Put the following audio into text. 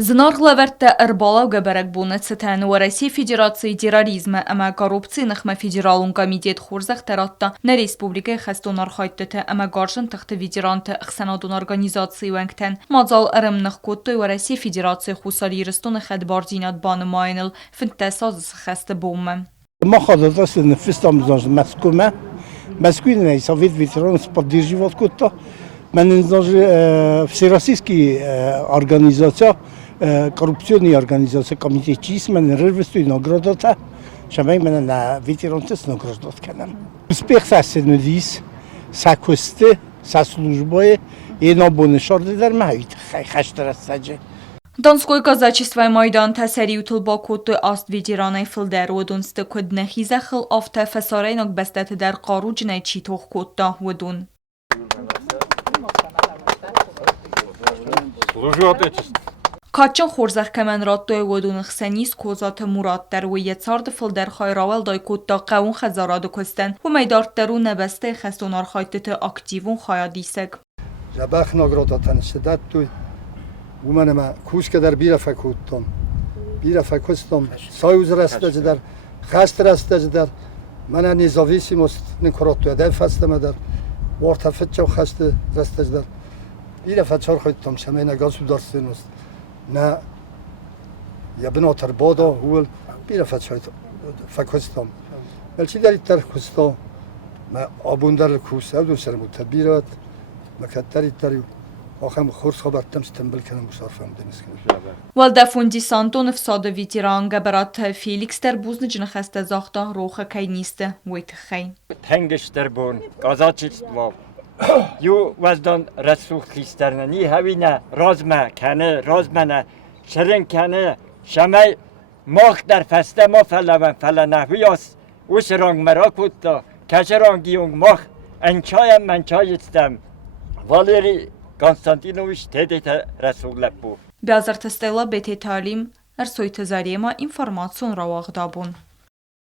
Знарглаверте эрбалау габарак бунецетен у России Федерации терроризма, ама коррупцийных ма федералун комитет хурзах таратта на республике хастунар хайтте, ама гаршин тахты ветеранты ахсанадун организации вангтен, мазал арымнах коттой у России Федерации хусалирстун хадбардинат бан майнил финтесаз хаст бомма. ما خالد است نفستم زنج مسکومه مسکوی نه سویت ویتران سپردیجی وات کتا من زنج فسیراسیسکی ارگانیزاسیا коррупционной организации комитет чист من ревестуй наградата شما من نه ویتران تست نگرادات کنم успех ساسندیس ساکوسته ساسلوجبای اینا بونشارده در محیط خشتر سجه Донской казачество Майдан тасари утылба коттой аст ветераны филдер удунсты куднахи захил афта фасарайнок бастат дар qarucnay читох котта удун. Качан хорзах камен раттоy удун хсанис козат мурат дар ویت سارد فلدر خایراول دای کوتا قاون خزاراد کستن و میدارت درون نبسته خستونار خایتت اکتیوون خایادیسک. جبخ نگراداتن شدت توی ومن ما کوش که در بیر فکوتم بیر فکوستم سایوز رسته جدر خست رسته جدر من نیزاویسی مست نکرات توی دل فستم در وارتفت چو خست رسته جدر بیر فچار خودتم شمه نگاسو درسته نست نه یا بناتر بادا هول بیر فچار فکوستم بلچی داری تر کوستا ما آبون در کوس او دو سرموت بیرات مکتری تری آخرم خورس خبرتم استنبول کنم مصارفم دنیس کنم. والدفوندی سانتون فساد ویتران گبرات فیلیکس در بوزن جن خسته زاخته روخ کی نیسته ویت خی. تنگش در بون گازاچیست واب. یو وزدان رسوخ خیسترنی هوینه رازمه کنه رازمنه شرن کنه شمای ماخ در فسته ما فلنه ویاس وش رنگ مرا کتا کشرانگیونگ ماخ انچایم منچایستم والری Konstantinoviç TDT Resulullah bu. Бязар тестела бете талим, арсойт зарема информацион равагдабун.